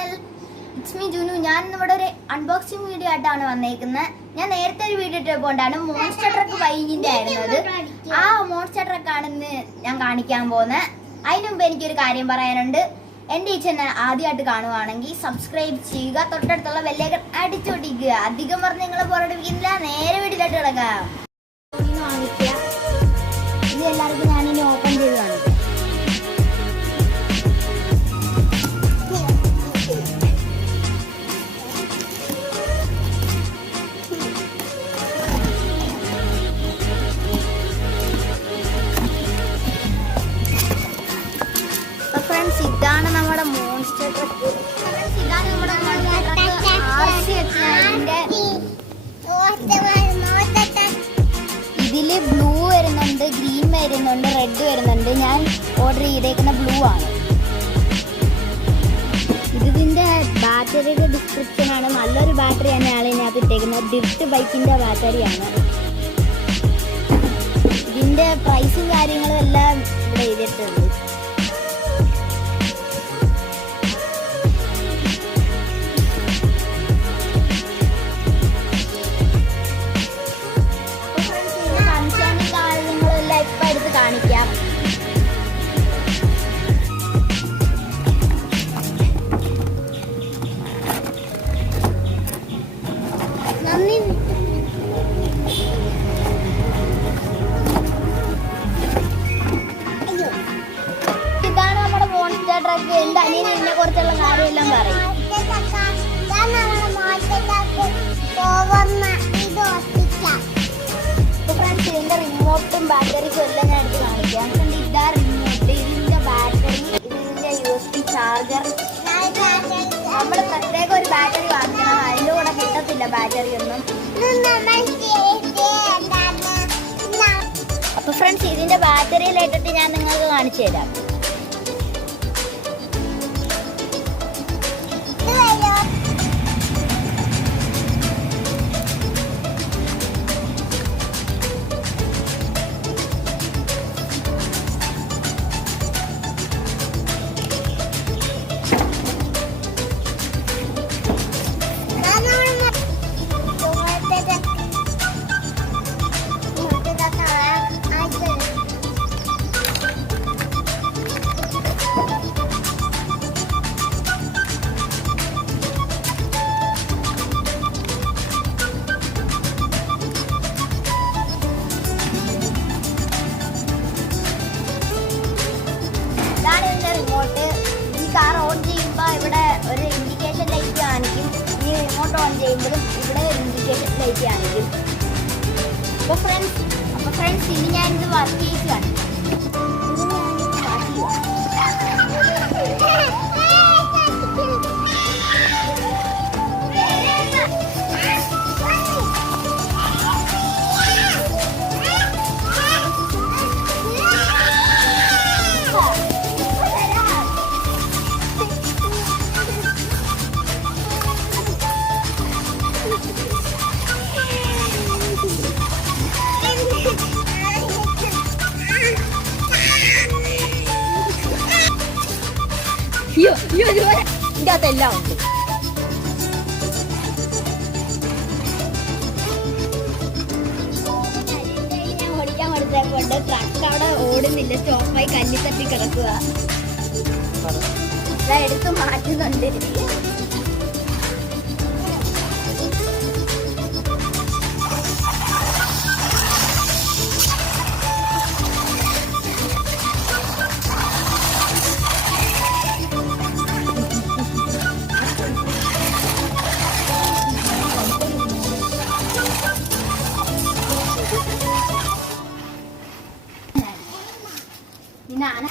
Channel. It's me Junu. ഞാൻ ഇവിടെ ഒരു അൺബോക്സിംഗ് വീഡിയോ ആയിട്ടാണ് വന്നേക്കുന്നത്. ഞാൻ നേരത്തെ ഒരു വീഡിയോ ഇട്ടപ്പോണ്ടാണ് മോൺസ്റ്റർ ട്രക്ക് ബൈക്കിന്റെ ആയിരുന്നത്. ആ മോൺസ്റ്റർ ട്രക്കാണ് ഇന്ന് ഞാൻ കാണിക്കാൻ പോകുന്നത്. അതിന് മുമ്പ് എനിക്കൊരു കാര്യം പറയാനുണ്ട്. എൻ്റെ ഈ ചാനൽ ആദ്യമായിട്ട് കാണുവാണെങ്കിൽ സബ്സ്ക്രൈബ് ചെയ്യുക, തൊട്ടടുത്തുള്ള ബെല്ലൈക്കൺ അടിച്ചോട്ടിക്കുക. അധികം പറഞ്ഞ് നിങ്ങളെ പുറപ്പെടുവിക്കുന്നില്ല, നേരെ വീട്ടിലോട്ട് കിടക്കാം. ഇത് എല്ലാവർക്കും ഞാനിനി ഓപ്പൺ ചെയ്ത് കാണിക്കാം. ഇതാണ് നമ്മുടെ മോൺസ്റ്റർ ട്രക്ക്. ഇതാണ് നമ്മുടെ ഇതില് ബ്ലൂ വരുന്നുണ്ട്, ഗ്രീൻ വരുന്നുണ്ട്, റെഡ് വരുന്നുണ്ട്. ഞാൻ ഓർഡർ ചെയ്തേക്കുന്ന ബ്ലൂ ആണ്. ഇതിന്റെ ബാറ്ററിയുടെ ഡിസ്ക്രിപ്ഷൻ ആണ്. നല്ലൊരു ബാറ്ററി തന്നെയാണ് ഇതിനകത്ത് ഇട്ടേക്കുന്നത്. ഡ്രിഫ്റ്റ് ബൈക്കിന്റെ ബാറ്ററിയാണ്. ഇതിന്റെ പ്രൈസും കാര്യങ്ങളും എല്ലാം ഇവിടെ എഴുതിയിട്ടുണ്ട്. കാണിക്കാം. ഇതാണ് നമ്മുടെ മോൺസ്റ്റർ ട്രക്ക്. എന്റെ അനിയനെ ഇതിനെ കുറിച്ചുള്ള കാര്യമെല്ലാം പറയും. ഇതിന്റെ റിമോട്ടും ബാറ്ററിക്കും എല്ലാം ഞാൻ എടുത്ത് കാണിക്കാം. ഇതാ റിമോട്ട്, ഇതിന്റെ ബാറ്ററി, ഇതിന്റെ USB ചാർജർ. നമ്മൾ പ്രത്യേക ഒരു ബാറ്ററി വാങ്ങിക്കണം, അതിന്റെ കൂടെ കിട്ടത്തില്ല ബാറ്ററി ഒന്നും. അപ്പൊ ഫ്രണ്ട്സ്, ഇതിന്റെ ബാറ്ററിയിലിട്ടിട്ട് ഞാൻ നിങ്ങൾക്ക് കാണിച്ചു തരാം. ഈ കാർ ഓൺ ചെയ്യുമ്പോൾ ഇവിടെ ഒരു ഇൻഡിക്കേഷൻ ലൈറ്റ് കാണിക്കും. ഈ റിമോട്ട് ഓൺ ചെയ്യുമ്പോഴും ഇവിടെ ഒരു ഇൻഡിക്കേഷൻ ലൈറ്റ് കാണിക്കും. അപ്പോൾ ഫ്രണ്ട്സ് ഇനി ഞാനിത് വർക്ക് ചെയ്ത് കാണിക്കും. ഇതിൻ്റെ അകത്തെല്ലാം ഉണ്ട്. ഞാൻ ഓടിക്കാൻ കൊടുത്തപ്പോണ്ട് ട്രക്ക് അവിടെ ഓടുന്നില്ല, സ്റ്റോപ്പായി കല്ലിൽ തട്ടി കിടക്കുക. എടുത്ത് മാറ്റുന്നുണ്ട്. Nana.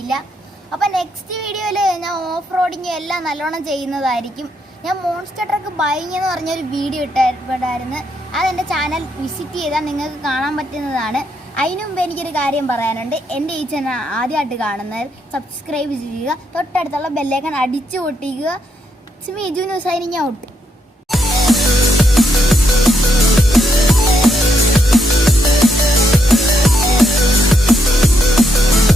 അറിയില്ല. അപ്പോൾ നെക്സ്റ്റ് വീഡിയോയിൽ ഞാൻ ഓഫ് റോഡിങ് എല്ലാം നല്ലോണം ചെയ്യുന്നതായിരിക്കും. ഞാൻ മോൺസ്റ്റർ ട്രക്ക് ബൈയിങ് എന്ന് പറഞ്ഞൊരു വീഡിയോ ഇട്ടിട്ടുണ്ടായിരുന്നു. അതെൻ്റെ ചാനൽ വിസിറ്റ് ചെയ്താൽ നിങ്ങൾക്ക് കാണാൻ പറ്റുന്നതാണ്. അതിനു മുമ്പ് എനിക്കൊരു കാര്യം പറയാനുണ്ട്. എൻ്റെ ഈ ചാനൽ ആദ്യമായിട്ട് കാണുന്നവർ സബ്സ്ക്രൈബ് ചെയ്യുക, തൊട്ടടുത്തുള്ള ബെല്ലൈക്കൺ അടിച്ചു പൊട്ടിക്കുക. സ്മി ജൂനു സൈനിങ് ഔട്ട്.